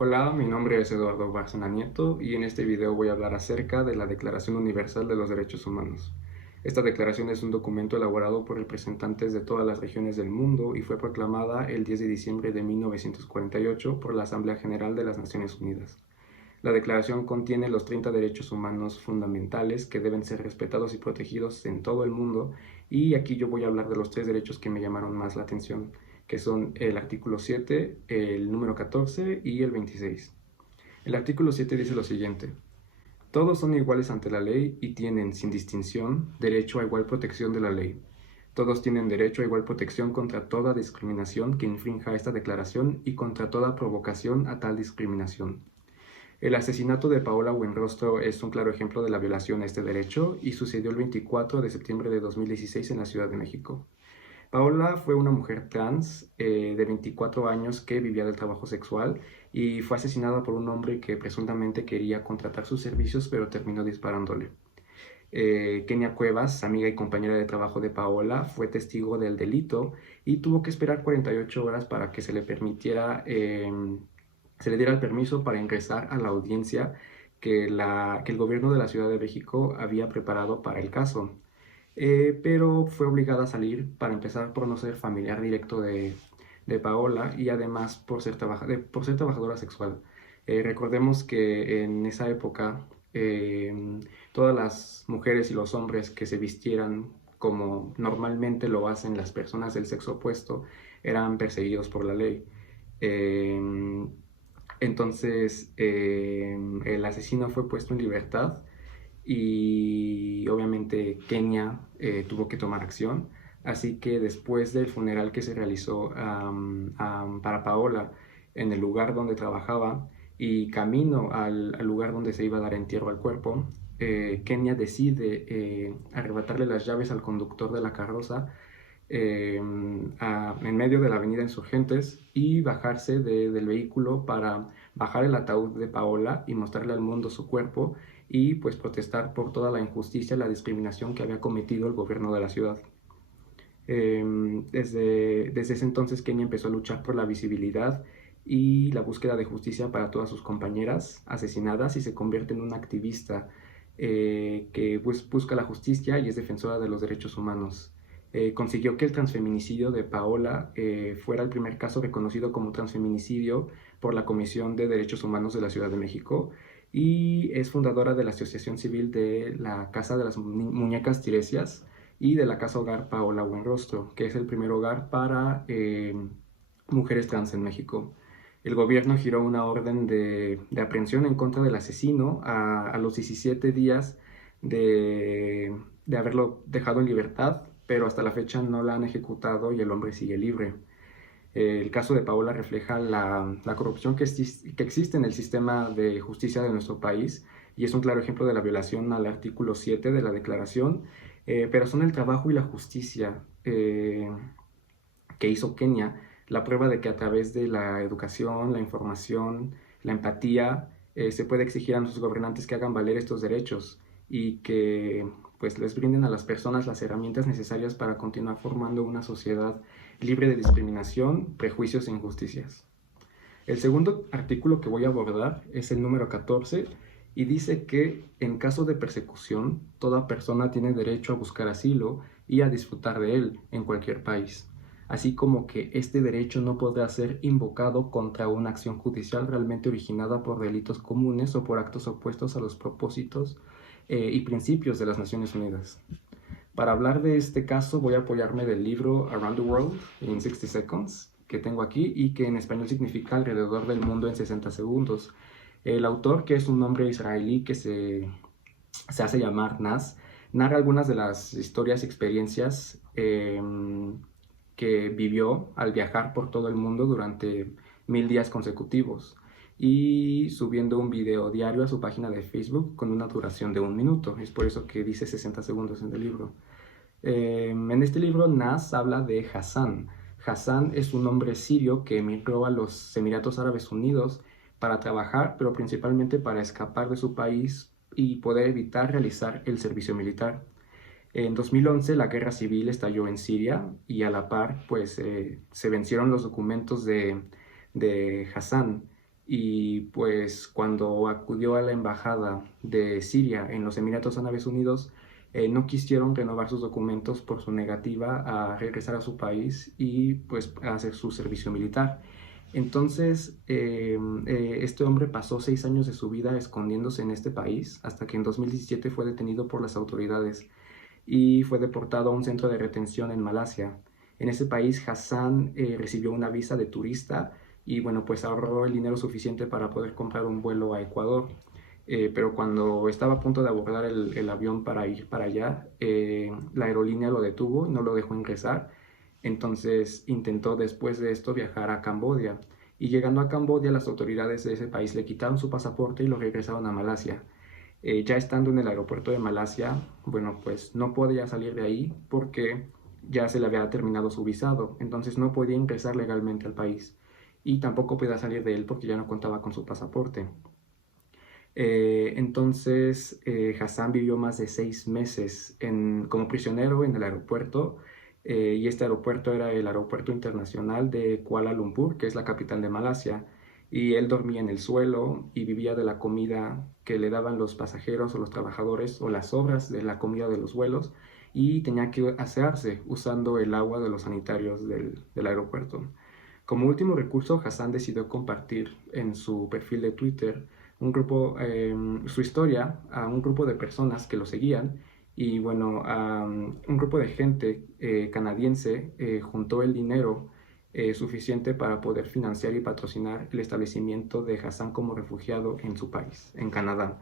Hola, mi nombre es Eduardo Bárcena Nieto y en este video voy a hablar acerca de la Declaración Universal de los Derechos Humanos. Esta declaración es un documento elaborado por representantes de todas las regiones del mundo y fue proclamada el 10 de diciembre de 1948 por la Asamblea General de las Naciones Unidas. La declaración contiene los 30 derechos humanos fundamentales que deben ser respetados y protegidos en todo el mundo, y aquí yo voy a hablar de los tres derechos que me llamaron más la atención, que son el artículo 7, el número 14 y el 26. El artículo 7 dice lo siguiente: todos son iguales ante la ley y tienen, sin distinción, derecho a igual protección de la ley. Todos tienen derecho a igual protección contra toda discriminación que infrinja esta declaración y contra toda provocación a tal discriminación. El asesinato de Paola Buenrostro es un claro ejemplo de la violación a este derecho y sucedió el 24 de septiembre de 2016 en la Ciudad de México. Paola fue una mujer trans de 24 años que vivía del trabajo sexual y fue asesinada por un hombre que presuntamente quería contratar sus servicios, pero terminó disparándole. Kenia Cuevas, amiga y compañera de trabajo de Paola, fue testigo del delito y tuvo que esperar 48 horas para que se le diera el permiso para ingresar a la audiencia que el gobierno de la Ciudad de México había preparado para el caso. Pero fue obligada a salir para empezar por no ser familiar directo de Paola y además por ser trabajadora sexual. Recordemos que en esa época todas las mujeres y los hombres que se vistieran como normalmente lo hacen las personas del sexo opuesto eran perseguidos por la ley. Eh, el asesino fue puesto en libertad y obviamente Kenia tuvo que tomar acción. Así que después del funeral que se realizó para Paola en el lugar donde trabajaba y camino al lugar donde se iba a dar entierro al cuerpo, Kenia decide arrebatarle las llaves al conductor de la carroza en medio de la avenida Insurgentes y bajarse del vehículo para bajar el ataúd de Paola y mostrarle al mundo su cuerpo y pues protestar por toda la injusticia y la discriminación que había cometido el gobierno de la ciudad. Desde ese entonces Kenia empezó a luchar por la visibilidad y la búsqueda de justicia para todas sus compañeras asesinadas y se convierte en una activista que pues, busca la justicia y es defensora de los derechos humanos. Consiguió que el transfeminicidio de Paola fuera el primer caso reconocido como transfeminicidio por la Comisión de Derechos Humanos de la Ciudad de México y es fundadora de la Asociación Civil de la Casa de las Muñecas Tiresias y de la Casa Hogar Paola Buenrostro, que es el primer hogar para mujeres trans en México. El gobierno giró una orden de aprehensión en contra del asesino a los 17 días de haberlo dejado en libertad, pero hasta la fecha no la han ejecutado y el hombre sigue libre. El caso de Paola refleja la corrupción que existe en el sistema de justicia de nuestro país y es un claro ejemplo de la violación al artículo 7 de la declaración, pero son el trabajo y la justicia que hizo Kenia la prueba de que a través de la educación, la información, la empatía, se puede exigir a nuestros gobernantes que hagan valer estos derechos y que pues les brinden a las personas las herramientas necesarias para continuar formando una sociedad libre de discriminación, prejuicios e injusticias. El segundo artículo que voy a abordar es el número 14 y dice que en caso de persecución, toda persona tiene derecho a buscar asilo y a disfrutar de él en cualquier país, así como que este derecho no podrá ser invocado contra una acción judicial realmente originada por delitos comunes o por actos opuestos a los propósitos y principios de las Naciones Unidas. Para hablar de este caso voy a apoyarme del libro Around the World in 60 Seconds que tengo aquí y que en español significa Alrededor del Mundo en 60 Segundos. El autor, que es un hombre israelí que se hace llamar Nas, narra algunas de las historias y experiencias que vivió al viajar por todo el mundo durante 1000 días consecutivos y subiendo un video diario a su página de Facebook con una duración de 1 minuto. Es por eso que dice 60 segundos en el libro. En este libro Nas habla de Hassan. Hassan es un hombre sirio que emigró a los Emiratos Árabes Unidos para trabajar, pero principalmente para escapar de su país y poder evitar realizar el servicio militar. En 2011 la guerra civil estalló en Siria y a la par pues se vencieron los documentos de Hassan y pues cuando acudió a la embajada de Siria en los Emiratos Árabes Unidos, no quisieron renovar sus documentos por su negativa a regresar a su país y pues a hacer su servicio militar. Entonces, este hombre pasó 6 años de su vida escondiéndose en este país hasta que en 2017 fue detenido por las autoridades y fue deportado a un centro de retención en Malasia. En ese país, Hassan recibió una visa de turista y bueno, pues ahorró el dinero suficiente para poder comprar un vuelo a Ecuador. Pero cuando estaba a punto de abordar el avión para ir para allá, la aerolínea lo detuvo y no lo dejó ingresar. Entonces intentó después de esto viajar a Camboya. Y llegando a Camboya, las autoridades de ese país le quitaron su pasaporte y lo regresaron a Malasia. Ya estando en el aeropuerto de Malasia, bueno, pues no podía salir de ahí porque ya se le había terminado su visado, entonces no podía ingresar legalmente al país y tampoco podía salir de él porque ya no contaba con su pasaporte. Hassan vivió más de 6 meses como prisionero en el aeropuerto y este aeropuerto era el aeropuerto internacional de Kuala Lumpur, que es la capital de Malasia, y él dormía en el suelo y vivía de la comida que le daban los pasajeros o los trabajadores o las sobras de la comida de los vuelos y tenía que asearse usando el agua de los sanitarios del aeropuerto. Como último recurso, Hassan decidió compartir en su perfil de Twitter su historia a un grupo de personas que lo seguían y bueno, un grupo de gente canadiense juntó el dinero suficiente para poder financiar y patrocinar el establecimiento de Hassan como refugiado en su país, en Canadá.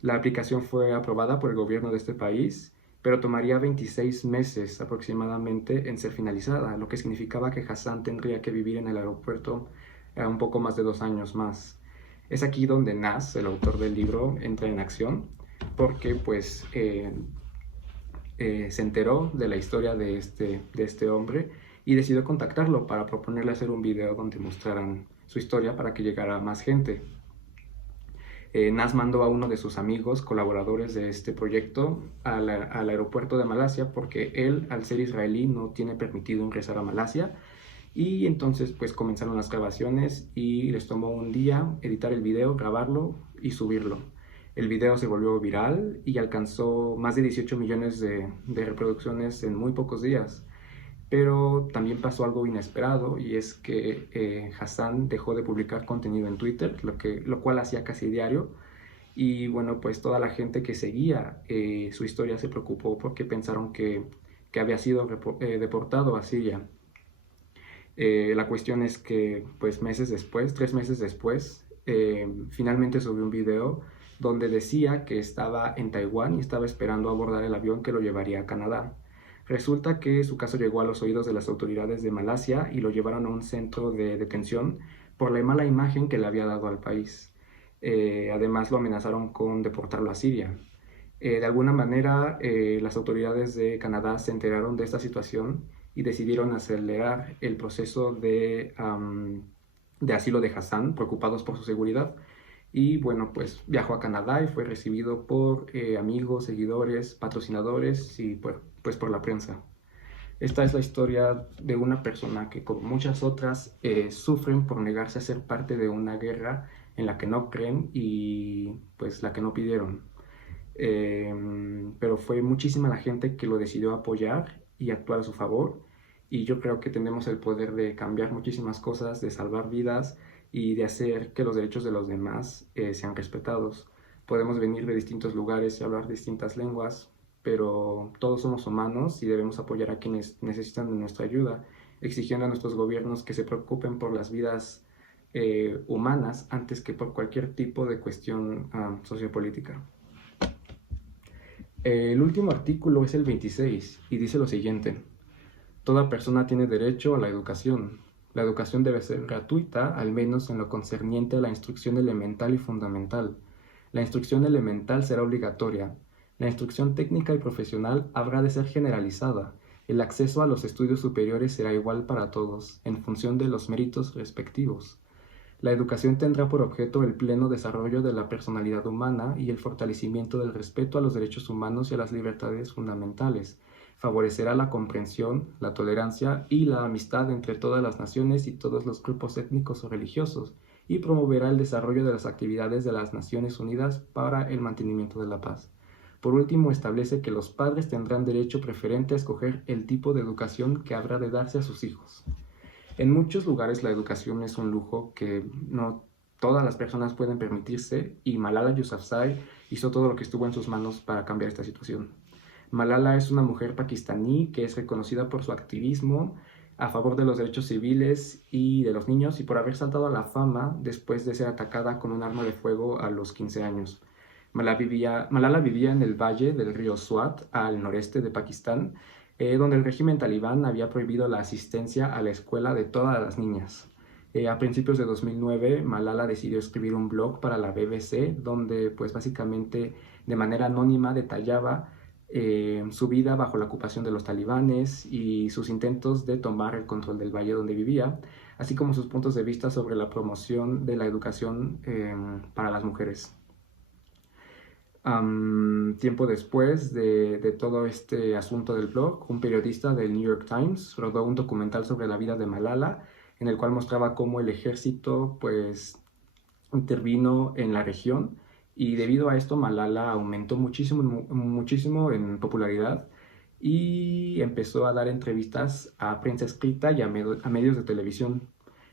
La aplicación fue aprobada por el gobierno de este país, pero tomaría 26 meses aproximadamente en ser finalizada, lo que significaba que Hassan tendría que vivir en el aeropuerto un poco más de 2 años más. Es aquí donde Nas, el autor del libro, entra en acción, porque pues se enteró de la historia de este hombre y decidió contactarlo para proponerle hacer un video donde mostraran su historia para que llegara a más gente. Nas mandó a uno de sus amigos, colaboradores de este proyecto, al aeropuerto de Malasia porque él, al ser israelí, no tiene permitido ingresar a Malasia. Y entonces pues comenzaron las grabaciones y les tomó un día editar el video, grabarlo y subirlo. El video se volvió viral y alcanzó más de 18 millones de reproducciones en muy pocos días. Pero también pasó algo inesperado y es que Hassan dejó de publicar contenido en Twitter, lo cual hacía casi diario. Y bueno, pues toda la gente que seguía su historia se preocupó porque pensaron que había sido deportado a Siria. La cuestión es que pues 3 meses después, finalmente subió un video donde decía que estaba en Taiwán y estaba esperando abordar el avión que lo llevaría a Canadá. Resulta que su caso llegó a los oídos de las autoridades de Malasia y lo llevaron a un centro de detención por la mala imagen que le había dado al país. Además lo amenazaron con deportarlo a Siria. De alguna manera, las autoridades de Canadá se enteraron de esta situación y decidieron acelerar el proceso de asilo de Hassan, preocupados por su seguridad. Y bueno, pues viajó a Canadá y fue recibido por amigos, seguidores, patrocinadores y pues por la prensa. Esta es la historia de una persona que, como muchas otras, sufren por negarse a ser parte de una guerra en la que no creen y pues la que no pidieron. Pero fue muchísima la gente que lo decidió apoyar y actuar a su favor. Y yo creo que tenemos el poder de cambiar muchísimas cosas, de salvar vidas y de hacer que los derechos de los demás sean respetados. Podemos venir de distintos lugares y hablar distintas lenguas, pero todos somos humanos y debemos apoyar a quienes necesitan de nuestra ayuda, exigiendo a nuestros gobiernos que se preocupen por las vidas humanas antes que por cualquier tipo de cuestión sociopolítica. El último artículo es el 26 y dice lo siguiente: toda persona tiene derecho a la educación. La educación debe ser gratuita, al menos en lo concerniente a la instrucción elemental y fundamental. La instrucción elemental será obligatoria. La instrucción técnica y profesional habrá de ser generalizada. El acceso a los estudios superiores será igual para todos, en función de los méritos respectivos. La educación tendrá por objeto el pleno desarrollo de la personalidad humana y el fortalecimiento del respeto a los derechos humanos y a las libertades fundamentales. Favorecerá la comprensión, la tolerancia y la amistad entre todas las naciones y todos los grupos étnicos o religiosos, y promoverá el desarrollo de las actividades de las Naciones Unidas para el mantenimiento de la paz. Por último, establece que los padres tendrán derecho preferente a escoger el tipo de educación que habrá de darse a sus hijos. En muchos lugares la educación es un lujo que no todas las personas pueden permitirse, y Malala Yousafzai hizo todo lo que estuvo en sus manos para cambiar esta situación. Malala es una mujer pakistaní que es reconocida por su activismo a favor de los derechos civiles y de los niños y por haber saltado a la fama después de ser atacada con un arma de fuego a los 15 años. Malala vivía en el valle del río Swat, al noreste de Pakistán, donde el régimen talibán había prohibido la asistencia a la escuela de todas las niñas. A principios de 2009, Malala decidió escribir un blog para la BBC, donde pues básicamente de manera anónima detallaba su vida bajo la ocupación de los talibanes y sus intentos de tomar el control del valle donde vivía, así como sus puntos de vista sobre la promoción de la educación para las mujeres. Tiempo después de todo este asunto del blog, un periodista del New York Times rodó un documental sobre la vida de Malala, en el cual mostraba cómo el ejército pues intervino en la región, y debido a esto Malala aumentó muchísimo en popularidad y empezó a dar entrevistas a prensa escrita y a medios de televisión.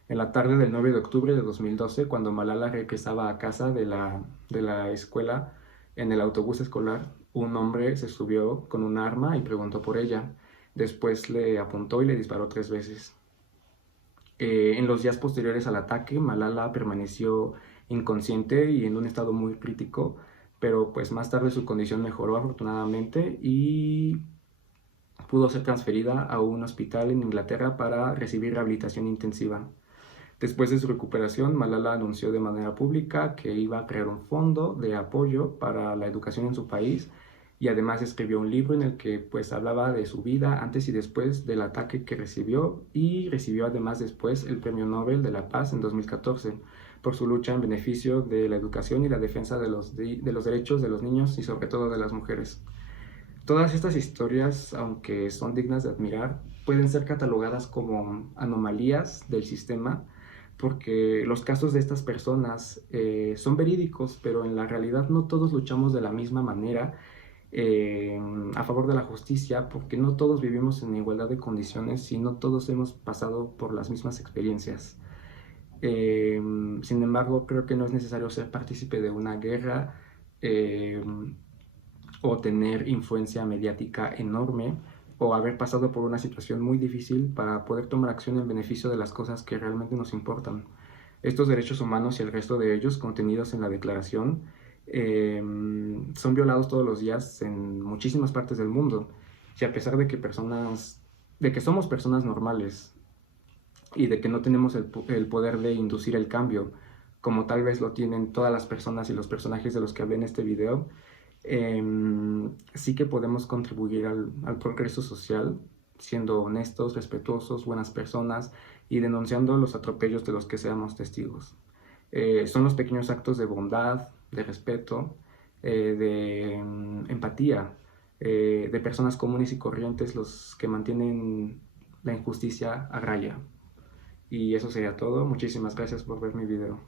En la tarde del 9 de octubre de 2012, cuando Malala regresaba a casa de la escuela, en el autobús escolar, un hombre se subió con un arma y preguntó por ella. Después le apuntó y le disparó 3 veces. En los días posteriores al ataque, Malala permaneció inconsciente y en un estado muy crítico, pero pues más tarde su condición mejoró afortunadamente y pudo ser transferida a un hospital en Inglaterra para recibir rehabilitación intensiva. Después de su recuperación, Malala anunció de manera pública que iba a crear un fondo de apoyo para la educación en su país, y además escribió un libro en el que pues hablaba de su vida antes y después del ataque que recibió, y recibió además después el Premio Nobel de la Paz en 2014 por su lucha en beneficio de la educación y la defensa de los derechos de los niños y sobre todo de las mujeres. Todas estas historias, aunque son dignas de admirar, pueden ser catalogadas como anomalías del sistema, porque los casos de estas personas son verídicos, pero en la realidad no todos luchamos de la misma manera a favor de la justicia, porque no todos vivimos en igualdad de condiciones y no todos hemos pasado por las mismas experiencias. Sin embargo, creo que no es necesario ser partícipe de una guerra o tener influencia mediática enorme o haber pasado por una situación muy difícil para poder tomar acción en beneficio de las cosas que realmente nos importan. Estos derechos humanos y el resto de ellos contenidos en la Declaración son violados todos los días en muchísimas partes del mundo. Y a pesar de que somos personas normales y de que no tenemos el poder de inducir el cambio, como tal vez lo tienen todas las personas y los personajes de los que hablé en este video, sí que podemos contribuir al progreso social, siendo honestos, respetuosos, buenas personas y denunciando los atropellos de los que seamos testigos. Son los pequeños actos de bondad, de respeto, de empatía, de personas comunes y corrientes los que mantienen la injusticia a raya. Y eso sería todo. Muchísimas gracias por ver mi video.